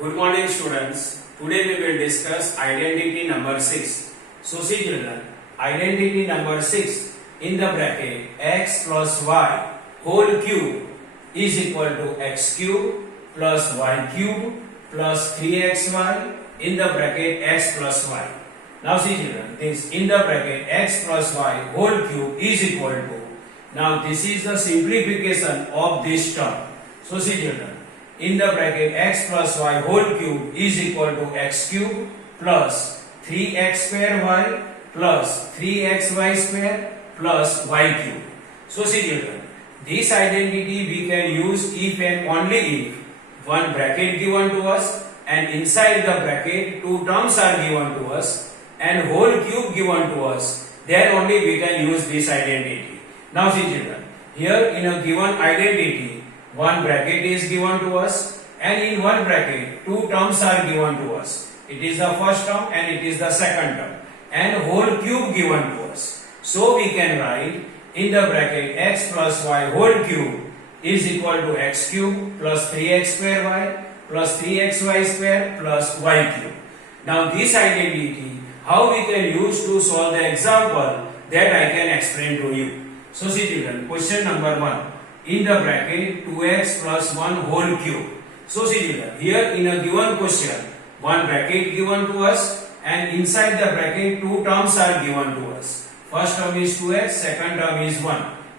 Good morning students. Today we will discuss identity number 6. So see children, identity number 6 in the bracket x plus y whole cube is equal to x cube plus y cube plus 3xy in the bracket x plus y. Now see children, this in the bracket x plus y whole cube is equal to, now this is the simplification of this term. So see children, in the bracket x plus y whole cube is equal to x cube plus 3x square y plus 3xy square plus y cube. So see children, this identity we can use if and only if one bracket given to us and inside the bracket two terms are given to us and whole cube given to us, then only we can use this identity. Now see children, here in a given identity one bracket is given to us and in one bracket two terms are given to us. It is the first term and it is the second term and whole cube given to us. So we can write in the bracket x plus y whole cube is equal to x cube plus 3x square y plus 3xy square plus y cube. Now this identity how we can use to solve the example, that I can explain to you. So see children, question number 1. In the bracket 2x plus 1 whole cube. So see children, here in a given question, one bracket given to us and inside the bracket two terms are given to us. First term is 2x, second term is 1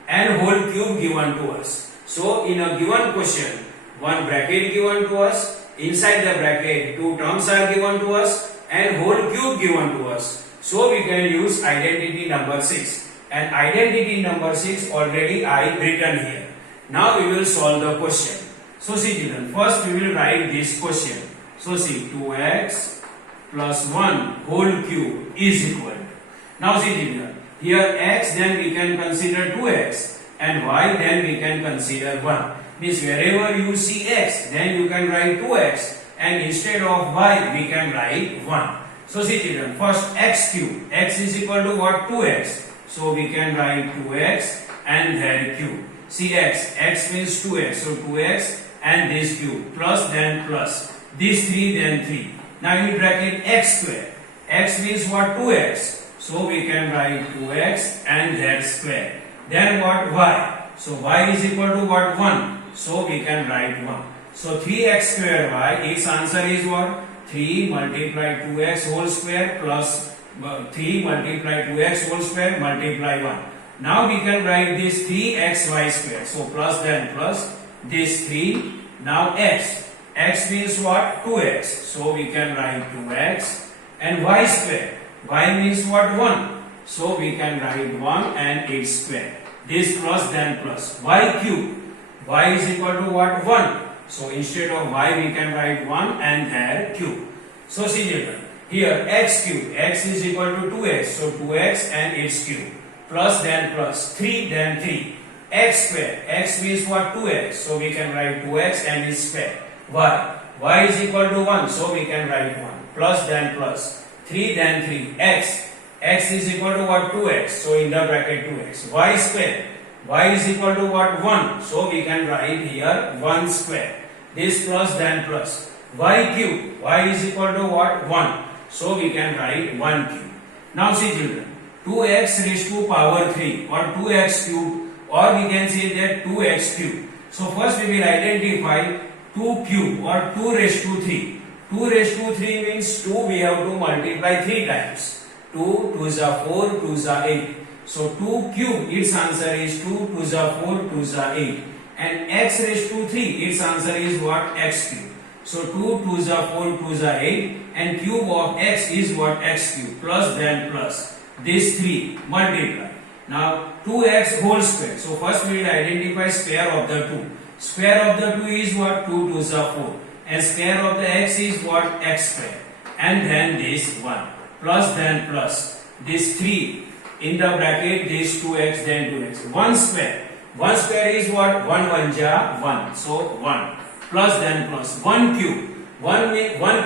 and whole cube given to us. So in a given question, one bracket given to us, inside the bracket two terms are given to us and whole cube given to us. So we can use identity number 6. And identity number 6 already I written here. Now we will solve the question. So see children, first we will write this question. So see 2x plus 1 whole cube is equal to. Now see children, here x then we can consider 2x and y then we can consider 1. Means wherever you see x then you can write 2x and instead of y we can write 1. So see children, first x cube, x is equal to what? 2x. So we can write 2x and then cube. See x means 2x, so 2x and this cube plus then plus, this 3 then 3. Now in bracket x square, x means what? 2x, so we can write 2x and that square. Then what? Y, so y is equal to what? 1, so we can write 1. So 3x square y, its answer is what? 3 multiply 2x whole square plus 3 multiply 2x whole square multiply 1. Now we can write this 3xy square. So plus then plus this 3. Now x. X means what? 2x. So we can write 2x and y square. Y means what? 1. So we can write 1 and its square. This plus then plus. Y cube. Y is equal to what? 1. So instead of y we can write 1 and there cube. So see children, here x cube, x is equal to 2x, so 2x and its cube, plus then plus, 3 then 3, x square, x means what? 2x, so we can write 2x and its square, y is equal to 1, so we can write 1, plus then plus, 3 then 3, x is equal to what? 2x, so in the bracket 2x, y square, y is equal to what? 1, so we can write here 1 square, this plus then plus, y cube, y is equal to what? 1. So we can write 1 cube. Now see children, 2x raised to power 3 or 2x cube or we can say that 2x cube. So first we will identify 2 cube or 2 raised to 3. 2 raised to 3 means 2 we have to multiply 3 times. 2, 2 is a 4, 2 is a 8. So 2 cube, its answer is 2, 2 is a 4, 2 is a 8. And x raised to 3, its answer is what? X cube. So 2, 2 is a 4, 2 is a 8 and cube of x is what? X cube plus then plus this 3 multiply. Now 2x whole square. So first we will identify square of the 2. Square of the 2 is what? 2, 2 is a 4 and square of the x is what? X square and then this 1 plus then plus this 3 in the bracket this 2x then 2x. 1 square. 1 square is what? 1 1 ja 1. So 1. Plus then plus 1 cube. 1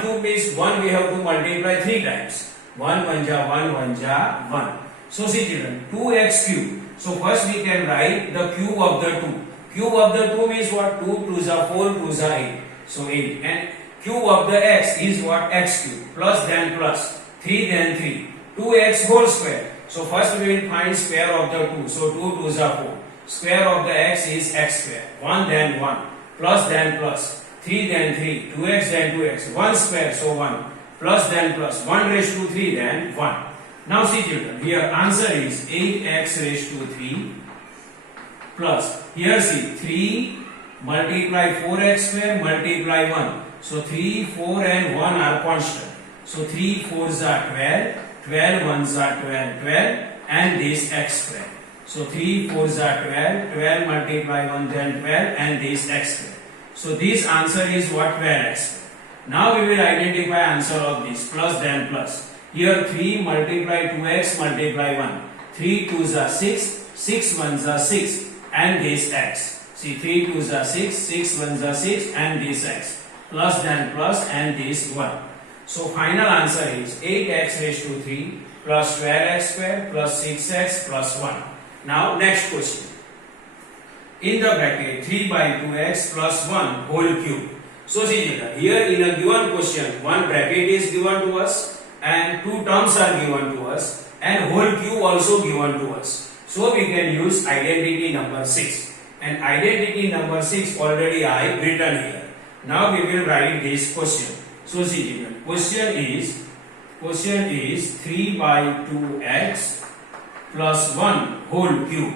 cube means 1 we have to multiply 3 times. 1 1 ja 1, 1 ja 1. So see children, 2x cube. So first we can write the cube of the 2. Cube of the 2 means what? 2 2 is 4, 2 is 8. So 8. And cube of the x is what? X cube. Plus then plus. 3 then 3. 2x whole square. So first we will find square of the 2. So 2 2s are 4. Square of the x is x square. 1 then 1. Plus then plus. 3 then 3. 2x then 2x. 1 square, so 1. Plus then plus. 1 raised to 3 then 1. Now see children, here answer is 8x raised to 3 plus, here see 3 multiply 4x square multiply 1. So 3, 4 and 1 are constant. So 3 4s are 12, 12 1s are 12, 12 and this x square. So 3 4s are 12, 12 multiply 1 then 12 and this x square. So this answer is what? 12x square. Now we will identify answer of this plus then plus. Here 3 multiply 2x multiply 1. 3 2s are 6, 6 1s are 6 and this x. See 3 2s are 6, 6 1s are 6 and this x. Plus then plus and this 1. So final answer is 8x raised to 3 plus 12x square plus 6x plus 1. Now next question. In the bracket 3 by 2x plus 1 whole cube. So see here in a given question, one bracket is given to us and two terms are given to us and whole cube also given to us. So we can use identity number 6. And identity number 6 already I written here. Now we will write this question. So see here, question is 3 by 2x plus 1 whole cube.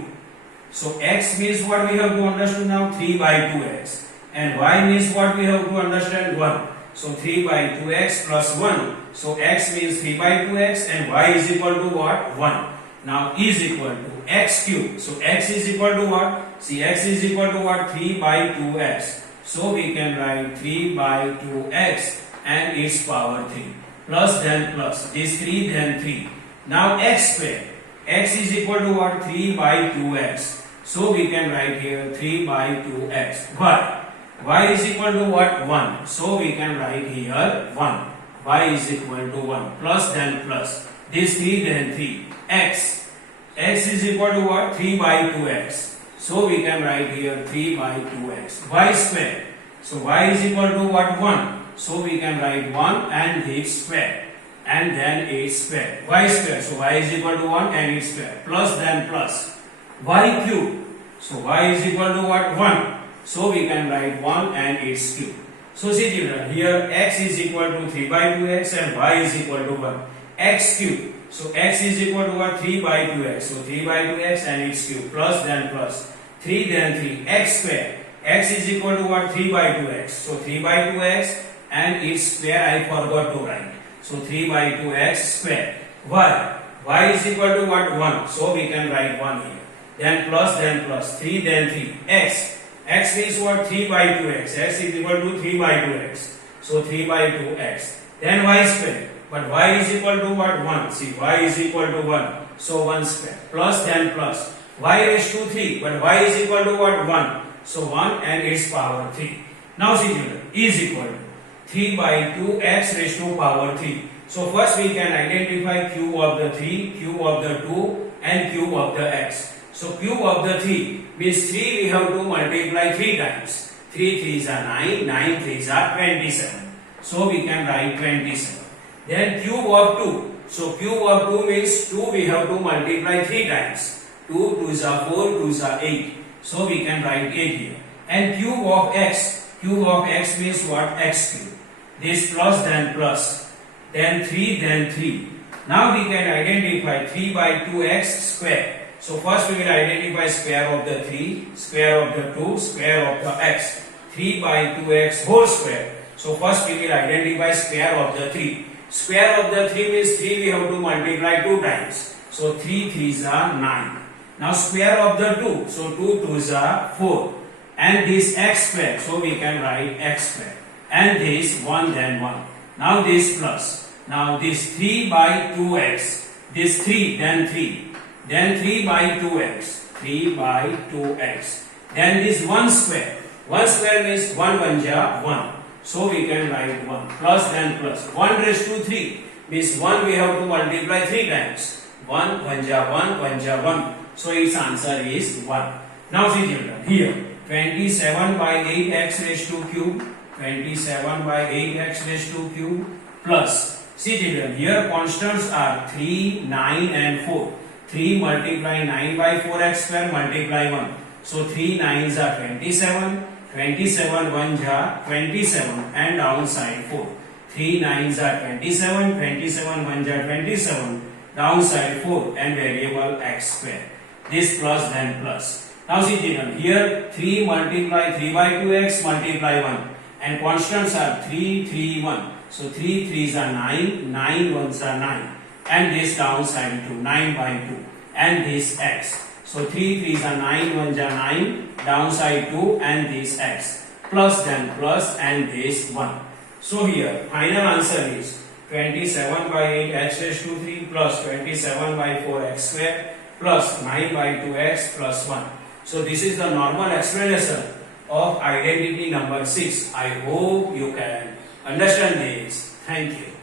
So x means what we have to understand now? 3 by 2x. And y means what we have to understand? 1. So 3 by 2x plus 1. So x means 3 by 2x and y is equal to what? 1. Now is equal to x cube. So x is equal to what? See, x is equal to what? 3 by 2x. So we can write 3 by 2x and its power 3. Plus then plus. This 3 then 3. Now x square. X is equal to what? 3 by 2x. So we can write here 3 by 2x. Y. Y is equal to what? 1. So we can write here 1. Y is equal to 1. Plus then plus. This 3 then 3. X. X is equal to what? 3 by 2x. So we can write here 3 by 2x. Y square. So y is equal to what? 1. So we can write 1 and its square. And then its square. Y square. So y is equal to 1 and its square. Plus then plus. Y cube. So y is equal to what? 1. So we can write 1 and its cube. So see children, here x is equal to 3 by 2x and y is equal to 1. X cube. So x is equal to what? 3 by 2x. So 3 by 2x and its cube. Plus then plus. 3 then 3. X square. X is equal to what? 3 by 2x. So 3 by 2x and its square I forgot to write. So 3 by 2x square. Y. Y is equal to what? 1. So we can write 1 here. Then plus then plus. 3 then 3. X. X means what? 3 by 2x. X is equal to 3 by 2x. So 3 by 2x. Then y square. But y is equal to what? 1. See, y is equal to 1. So 1 square. Plus then plus. Y raised to 3. But y is equal to what? 1. So 1 and its power 3. Now see children, is equal to 3 by 2x raised to power 3. So first we can identify cube of the 3, cube of the 2 and cube of the x. So cube of the 3 means 3 we have to multiply 3 times. 3 3s are 9, 9 3s are 27. So we can write 27. Then cube of 2. So cube of 2 means 2 we have to multiply 3 times. 2 2s are 4, 2s are 8. So we can write 8 here. And cube of x. Cube of x means what? X cube. This plus then plus. Then 3 then 3. Now we can identify 3 by 2x square. So first we will identify square of the 3, square of the 2, square of the x. 3 by 2x whole square. So first we will identify square of the 3. Square of the 3 means 3 we have to multiply 2 times. So 3 3s are 9. Now square of the 2. So 2 2s are 4. And this x square. So we can write x square. And this 1 then 1. Now this plus. Now this 3 by 2x. This 3 then 3. Then 3 by 2x. 3 by 2x. Then this 1 square. 1 square means 1 1 ja 1. So we can write 1. Plus then plus. 1 raised to 3 means 1 we have to multiply 3 times. 1 1 ja 1, 1 ja 1. So its answer is 1. Now see children, here 27 by 8x raised to cube 27 by 8x raised to cube plus, see children, here constants are 3, 9 and 4. 3 multiply 9 by 4x square multiply 1. So 3 9s are 27, 27 1s are 27 and downside 4. 3 9s are 27, 27 1s are 27, downside 4 and variable x square. This plus then plus. Now see children, here 3 multiply 3 by 2x multiply 1 and constants are 3, 3, 1. So 3 3s are 9, 9 1s are 9 and this downside 2, 9 by 2 and this x. So 3 3s are 9, 1s are 9, downside 2 and this x. Plus then plus and this 1. So here final answer is 27 by 8 x raised to 3 plus 27 by 4 x square plus 9 by 2x plus 1. So this is the normal explanation of identity number 6. I hope you can understand this. Thank you.